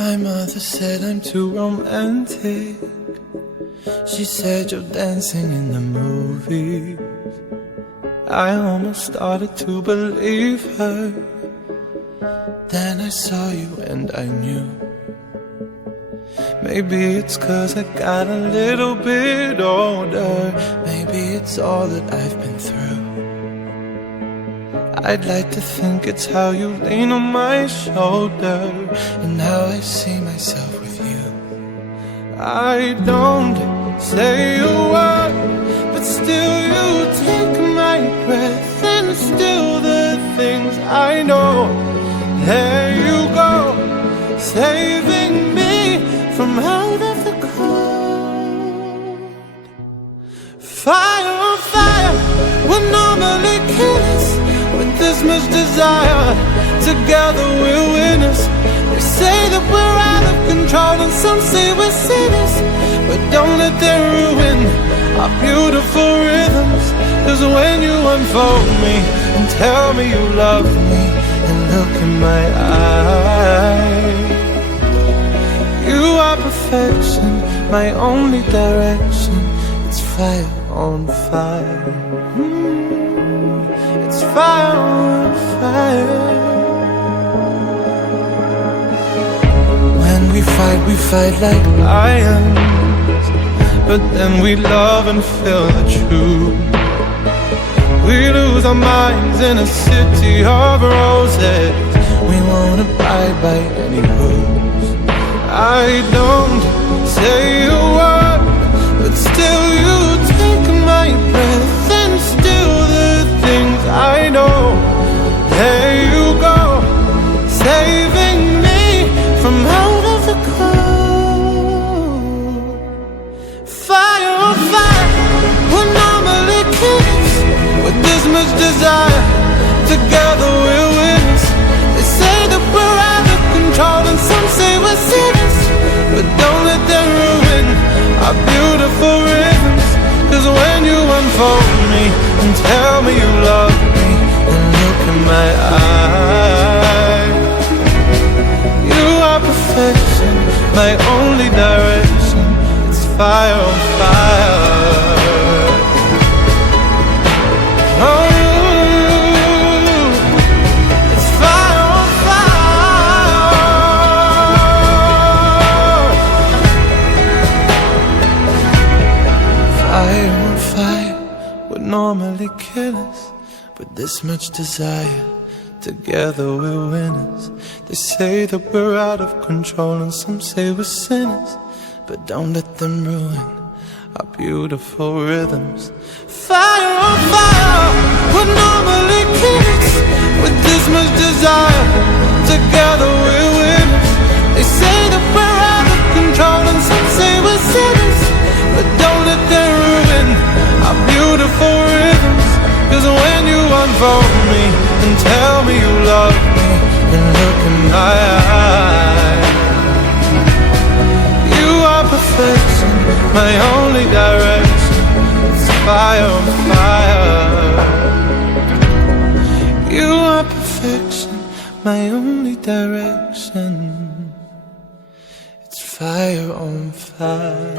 My mother said I'm too romantic. She said you're dancing in the movies. I almost started to believe her. Then I saw you and I knew. Maybe it's 'cause I got a little bit older. Maybe it's all that I've been through. I'd like to think it's how you lean on my shoulder and how I see myself with you. I don't say a word, but still you take my breath and still the things I know. There you go, saving me from out of the cold. Fire on fire, we're normally killers. With this much desire, together we're winners. They say that we're out of control and some say we're sinners, but don't let them ruin our beautiful rhythms. 'Cause when you unfold me and tell me you love me and look in my eyes, you are perfection, my only direction. It's fire on fire. It's fire on fire. When we fight like lions, but then we love and feel the truth. We lose our minds in a city of roses. We won't abide by any rules. I don't say a word, but still you take my breath and still the things I know. There you go, saving me from out of the cold. Fire on fire, we're normally kids with this much desire. Together we're winners. They say that we're out of control and some say we're sinners, but don't let them ruin our beautiful rhythms. 'Cause when you unfold me and tell me you love me and look in my eyes, you are perfection, my only direction. It's fire on fire. Oh, it's fire on fire. Fire on fire, we're normally killers, but this much desire, together we're winners. They say that we're out of control and some say we're sinners, but don't let them ruin our beautiful rhythms. Fire on fire, we're normally kids with this much desire. Together we're winners. They say that we're out of control and some say we're sinners, but don't let them ruin our beautiful rhythms. 'Cause when you unfold me and tell me you love me and look in my eyes, you are perfection, my only direction. It's fire on fire. You are perfection, my only direction. It's fire on fire.